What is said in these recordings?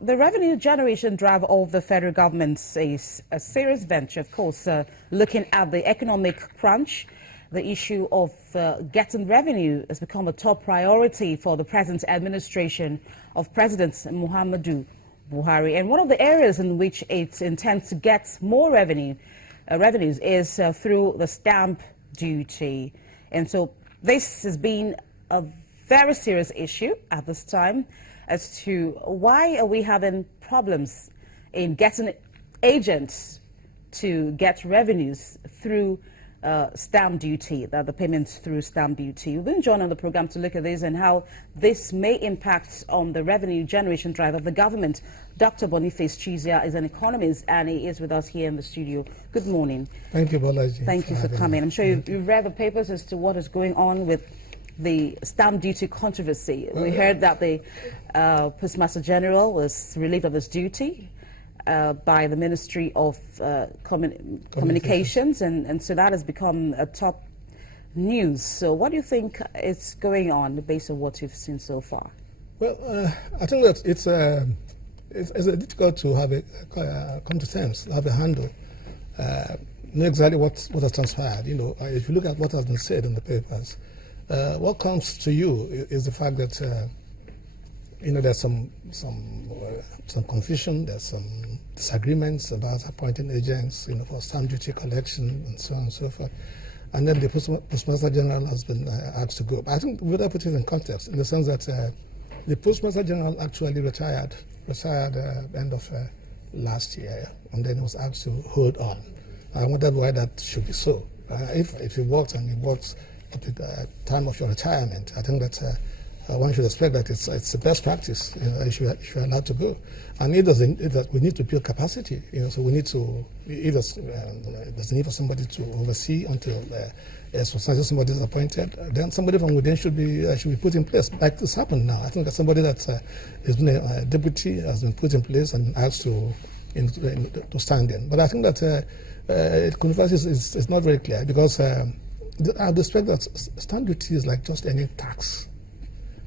The revenue generation drive of the federal government is a serious venture, of course, looking at the economic crunch. The issue of getting revenue has become a top priority for the present administration of President Muhammadu Buhari. And one of the areas in which it intends to get more revenues is through the stamp duty. And so this has been a very serious issue at this time as to why are we having problems in getting agents to get revenues through stamp duty, the payments through stamp duty. You've been joined on the program to look at this and how this may impact on the revenue generation drive of the government. Dr. Boniface Chizia is an economist and he is with us here in the studio. Good morning. Thank you, Bolaji. Thank you for coming. I'm sure you've read the papers as to what is going on with the stamp duty controversy. We heard that the Postmaster General was relieved of his duty by the Ministry of Communications, and so that has become a top news. So what do you think is going on based on what you've seen so far? Well, I think that it's difficult to have come to terms, have a handle, know exactly what has transpired. You know, if you look at what has been said in the papers, what comes to you is the fact that you know, there's some confusion, there's some disagreements about appointing agents, you know, for stamp duty collection and so on and so forth. And then the Postmaster General has been asked to go. I think we better put it in context, in the sense that the Postmaster General actually retired end of last year, and then he was asked to hold on. I wondered why that should be so. If he worked at the time of your retirement, I think that one should expect that it's the best practice. You know, if you're allowed to go, and we need to build capacity. You know, so we need to there's a need for somebody to oversee until somebody is appointed. Then somebody from within should be put in place. Like this happened now. I think that somebody that has been a deputy has been put in place and asked to stand in. But I think that controversy is not very clear, because I expect that stamp duty is like just any tax.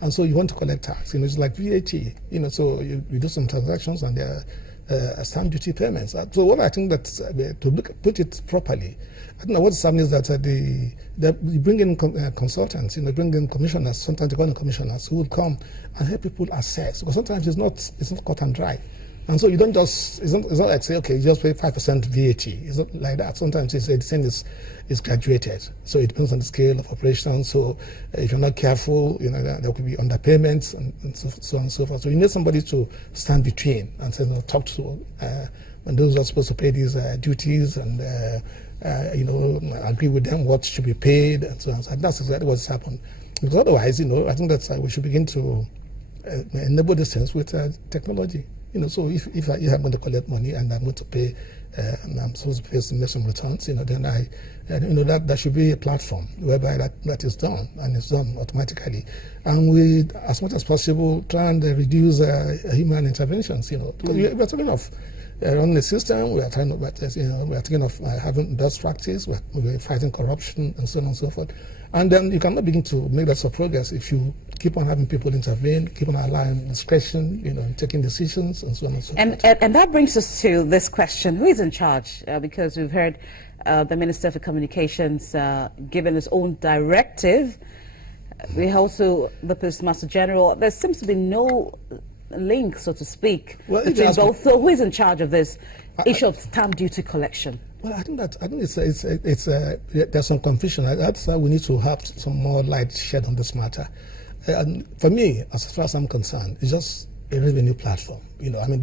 And so you want to collect tax, you know, it's like VAT, you know, so you do some transactions and there are stamp duty payments. So what I think that to put it properly, I don't know what's happening is that you bring in consultants, you know, bring in commissioners, sometimes they call them commissioners, who will come and help people assess, because sometimes it's not cut and dry. And so you don't just, it's not like say, okay, you just pay 5% VAT. It's not like that. Sometimes the thing is graduated. So it depends on the scale of operation. So if you're not careful, you know, there could be underpayments and so on and so forth. So you need somebody to stand between and say, you know, talk to when those are supposed to pay these duties and, you know, agree with them what should be paid and so on. So that's exactly what's happened. Because otherwise, you know, I think that we should begin to enable these things with technology. You know, so if I happen to collect money and I'm going to pay, and I'm supposed to pay some returns, you know, then that should be a platform whereby that is done, and it's done automatically. And we, as much as possible, try and reduce human interventions. You know, because we're talking of running the system. We are thinking of having best practice. We're fighting corruption and so on and so forth. And then you cannot begin to make that sort of progress if you keep on having people intervene, keep on allowing discretion, you know, taking decisions and so on and so forth. And that brings us to this question: who is in charge? Because we've heard the Minister for Communications given his own directive. We also the Postmaster General. There seems to be no link, so to speak, between both. So who is in charge of this issue of stamp duty collection? Well, I think there's some confusion. That's why we need to have some more light shed on this matter. And for me, as far as I'm concerned, it's just a revenue platform. You know, I mean,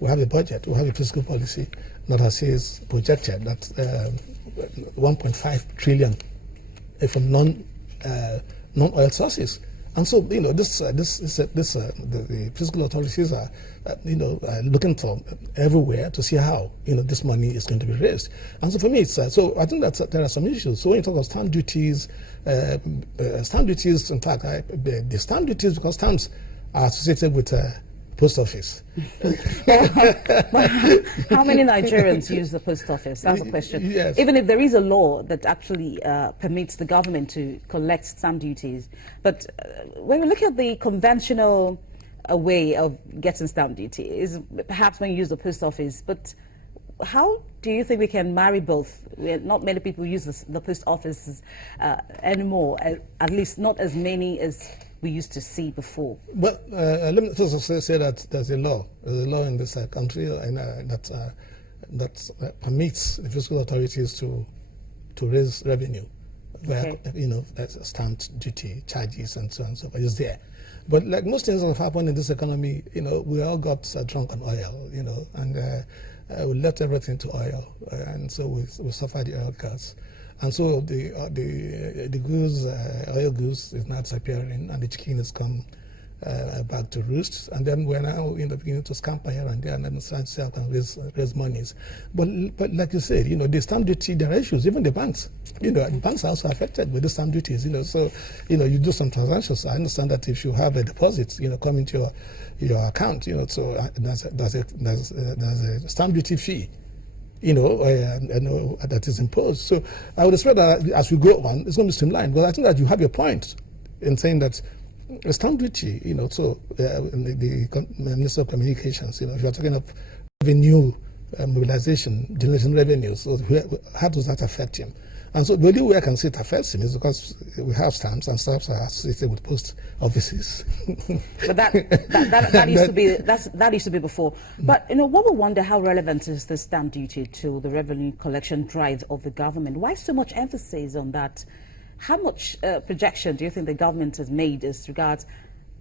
we have a budget, we have a fiscal policy that has projected that 1.5 trillion from non-oil sources. And so, you know, the fiscal authorities are, looking for everywhere to see how, you know, this money is going to be raised. And so for me, so I think that there are some issues. So when you talk about stamp duties, in fact, the stamp duties, because stamps are associated with post office. How many Nigerians use the post office? That's the question. Yes. Even if there is a law that actually permits the government to collect stamp duties. But when we look at the conventional a way of getting stamp duty is perhaps when you use the post office, but how do you think we can marry both? Not many people use the post office anymore, at least not as many as we used to see before. But let me first say that there's a law. There's a law in this country that permits the fiscal authorities to raise revenue, where stamp duty charges and so on and so forth is there. But like most things that have happened in this economy, we all got drunk on oil, and we left everything to oil, and so we suffered the oil cuts. And so the goose, oil goose is now disappearing, and the chicken has come back to roost. And then we're now beginning to scamper here and there, and then start to and raise monies. But like you said, the stamp duty, there are issues. Even the banks, the banks are also affected with the stamp duties. So you do some transactions. I understand that if you have a deposit, come into your account, so there's a stamp duty fee. That is imposed. So I would expect that as we go on, it's going to be streamlined. But I think that you have your point in saying that stamp duty, so the Minister of Communications, if you're talking of revenue mobilization, generating revenue, so how does that affect him? And so the only way I can say it affects him is because we have stamps, and stamps are associated with post offices. But that used to be before. But one would wonder, how relevant is the stamp duty to the revenue collection drive of the government? Why so much emphasis on that? How much projection do you think the government has made as regards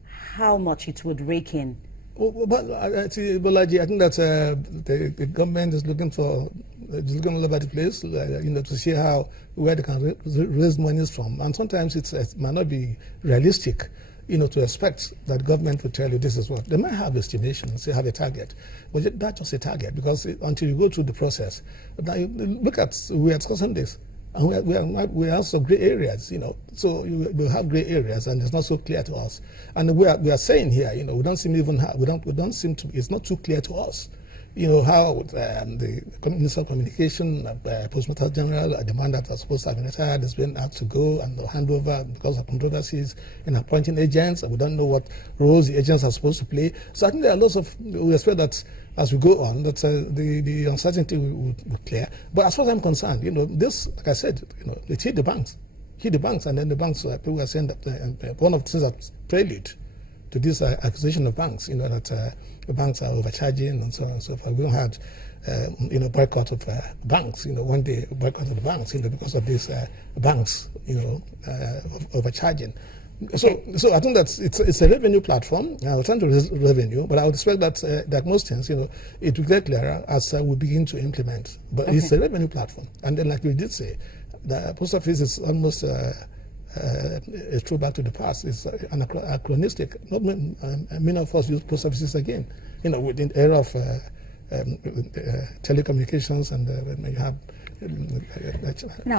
how much it would rake in? But Bolaji, I think that the government is looking all over the place, to see where they can raise monies from. And sometimes it might not be realistic, to expect that government will tell you this is what. They might have estimations, they have a target, but that's just a target, because until you go through the process. Now, look at, we are discussing this. And we have some gray areas, so we have gray areas, and it's not so clear to us. And we are saying here, we don't seem to. It's not too clear to us, how the Minister of Communication, Postmaster General, a demand that was supposed to have been retired, has been asked to go and hand over because of controversies in appointing agents, and we don't know what roles the agents are supposed to play. So I think there are lots of. We expect that as we go on, that the uncertainty will clear. But as far as I'm concerned, this, like I said, it hit the banks, and then the banks. People are saying that one of the things that's prelude to this accusation of banks, that the banks are overcharging and so on and so forth. We don't had, boycott of banks. One day boycott of the banks, because of these banks, overcharging. So I think that it's a revenue platform. We're trying to raise revenue, but I would expect that most things, it will get clearer as we begin to implement. But it's a revenue platform, and then, like we did say, the post office is almost a throwback to the past. It's anachronistic. Not many of us use post offices again. Within the era of telecommunications, and when you have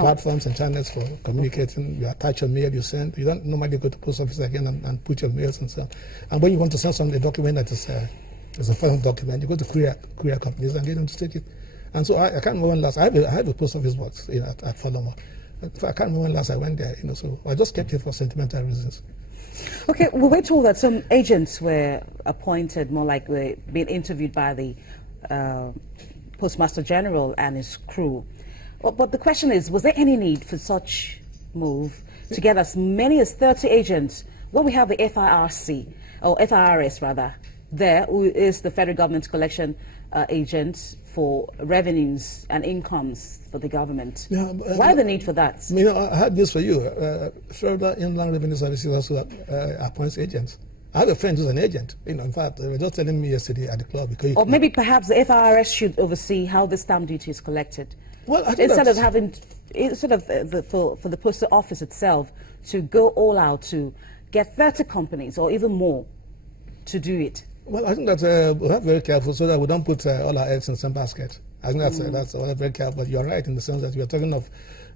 platforms and channels for communicating, you attach your mail, you send. You don't normally go to post office again and put your mails and so on. And when you want to send a document that is a final document, you go to courier companies and get them to take it. And so I can't remember when last. I have a post office box at Falomo. I can't remember when last I went there. So I just kept it for sentimental reasons. Okay, we were told that some agents were appointed, more like were being interviewed by the Postmaster General and his crew. But the question is, was there any need for such move to get as many as 30 agents? Well, we have the FIRC, or FIRS rather, there, who is the federal government collection agent for revenues and incomes for the government. Yeah, why the need for that? I have this for you. Federal Inland Revenue Services also appoints agents. I have a friend who's an agent. In fact, they were just telling me yesterday at the club. Or maybe perhaps the FIRS should oversee how the stamp duty is collected. Well, instead of for the postal office itself to go all out to get 30 companies or even more to do it. Well, I think that we have to be very careful so that we don't put all our eggs in the same basket. I think that's very careful. But you're right in the sense that we are talking of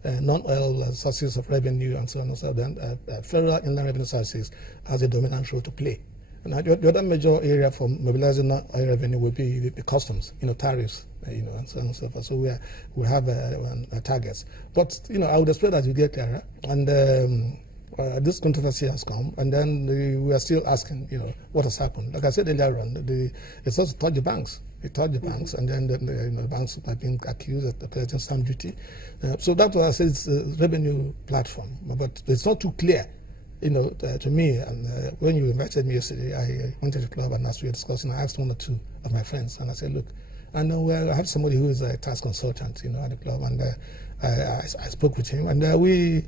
non-oil sources of revenue and so on and so on. Then Federal Inland Revenue Services has a dominant role to play. And the other major area for mobilizing non-oil revenue will be the customs, tariffs, and so on and so forth. So we have targets. But I would expect that you get clearer. And this controversy has come, and then we are still asking, what has happened. Like I said earlier on, it's also touched the banks. It touched the banks, and then the banks have been accused of collecting stamp duty. So that's why I said it's a revenue platform, but it's not too clear. To me, and when you invited me yesterday, I went to the club, and as we were discussing, I asked one or two of my friends, and I said, look, I know I have somebody who is a tax consultant, at the club, and I spoke with him, and we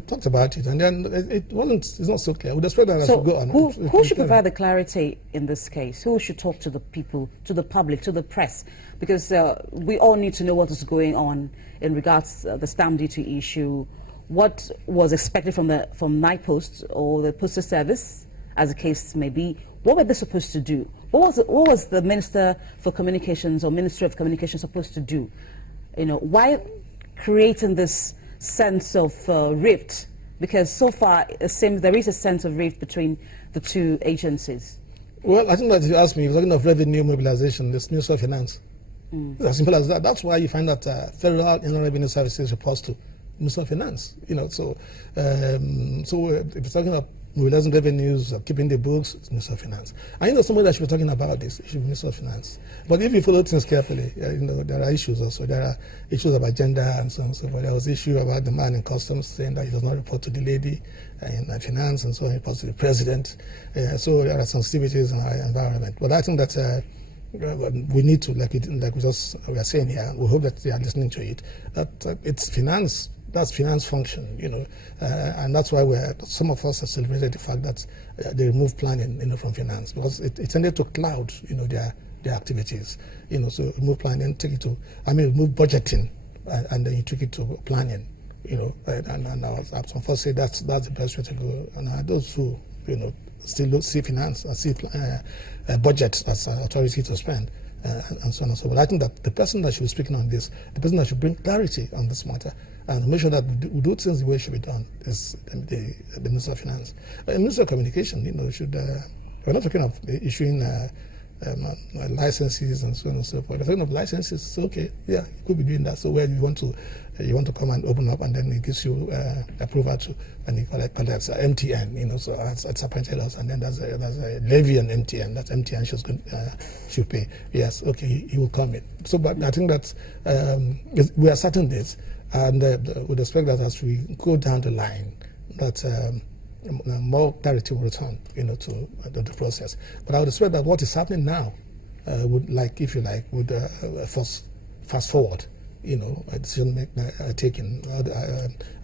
talked about it, and then it's not so clear. We'd expect that as we go on. Who should provide the clarity in this case? Who should talk to the people, to the public, to the press? Because we all need to know what is going on in regards to the stamp duty issue. What was expected from NIPOST or the Postal Service, as the case may be? What were they supposed to do? What was the Minister for Communications or Ministry of Communications supposed to do? Why creating this sense of rift? Because so far it seems there is a sense of rift between the two agencies. Well, I think that if you ask me, we're talking of revenue mobilization, this Ministry of Finance. It's as simple as that. That's why you find that Federal Inland Revenue Services reports to Minister of Finance. So if you're talking about mobilizing revenues, keeping the books, it's Minister of Finance. I somebody that should be talking about this, it should be Minister of Finance. But if you follow things carefully, there are issues also. There are issues about gender and so on and so forth. There was an issue about the man in customs saying that he does not report to the lady in finance, and so on, he reports to the president. So there are sensitivities in our environment. But I think that we need to, like we are saying here, we hope that they are listening to it, that it's finance. That's finance function, and that's why some of us have celebrated the fact that they removed planning, from finance, because it tended to cloud, their activities, So remove planning, remove budgeting, and then you took it to planning, and some folks say that's the best way to go. And those who, still see finance and see budget as an authority to spend. And so on and so forth. I think that the person that should be speaking on this, the person that should bring clarity on this matter, and make sure that we do things the way it should be done, is the Minister of Finance. The Minister of Communication, should. We're not talking of issuing licenses and so on and so forth. We're talking of licenses. Okay, yeah, you could be doing that. So where you want to come and open up, and then it gives you approval to, and you collect MTN. So that's appointed us, and then there's a levy on MTN. That's MTN should pay. Yes, okay, he will come in. So, but I think that we are certain this, and we expect that as we go down the line, that more clarity will return, to the process. But I would expect that what is happening now would fast forward, a decision taken.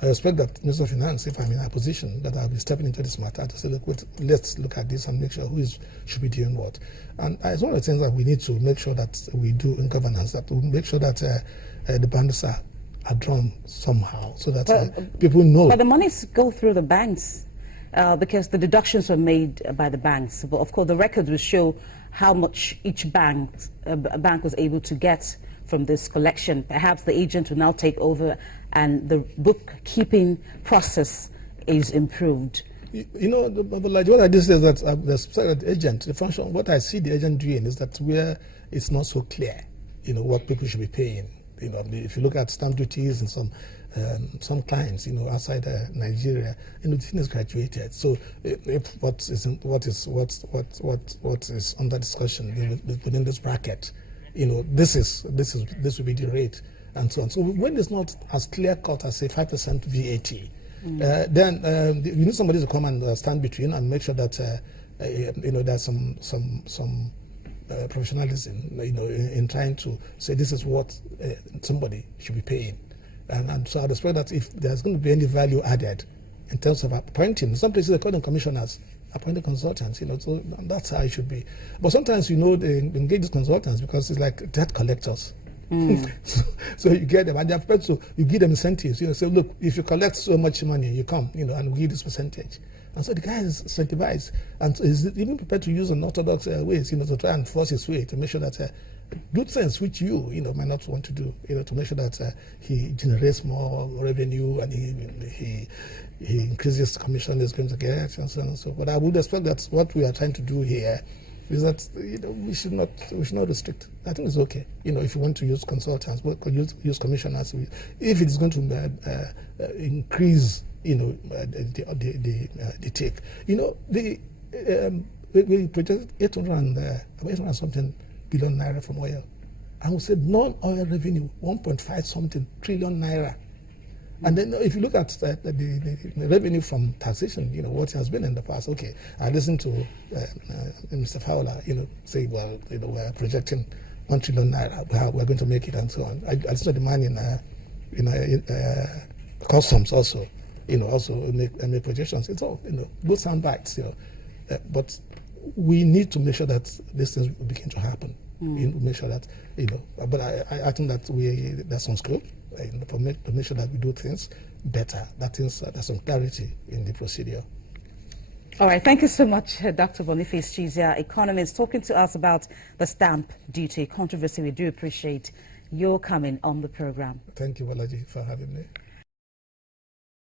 I expect that Minister of Finance, if I'm in a position, that I'll be stepping into this matter to say, look, let's look at this and make sure who should be doing what. And it's one of the things that we need to make sure that we do in governance, that we make sure that the boundaries are drawn somehow, so that people know. But the monies go through the banks. Because the deductions were made by the banks. But of course, the records will show how much each bank was able to get from this collection. Perhaps the agent will now take over, and the bookkeeping process is improved. What I did say is that the agent, the function, what I see the agent doing is that where it's not so clear, what people should be paying. If you look at stamp duties and some clients, outside Nigeria, the thing is graduated. So if what is under discussion within this bracket, this will be the rate, and so on. So when it's not as clear cut as say 5% VAT, then you need somebody to come and stand between and make sure that there's some professionalism, in trying to say this is what somebody should be paying. And so I'd expect that if there's going to be any value added in terms of appointing, some places they call them commissioners, appointed consultants, so that's how it should be. But sometimes, they engage these consultants because it's like debt collectors. So you get them, and they're prepared to, you give them incentives, say, look, if you collect so much money, you come, and we give this percentage. And so the guy is incentivized, and is even prepared to use unorthodox ways, to try and force his way to make sure that good things which you might not want to do, to make sure that he generates more revenue, and he increases the commission he's going to get, and so on and so forth. But I would expect that what we are trying to do here is that we should not restrict. I think it's okay. If you want to use consultants, use commissioners. If it's going to increase the take. We projected 800 something billion naira from oil. And we said non-oil revenue, 1.5 something trillion naira. And then if you look at the revenue from taxation, what has been in the past. Okay, I listened to Mr. Fowler, say, well, we're projecting 1 trillion naira, we're going to make it, and so on. I listened to the man in customs also, also make projections. It's all, good sound bites, but we need to make sure that these things begin to happen. Make sure that, but I think that there's some scope to make sure that we do things better. There's some clarity in the procedure. All right, thank you so much, Dr. Boniface Chizia, economist, talking to us about the stamp duty controversy. We do appreciate your coming on the program. Thank you, Walaji, for having me.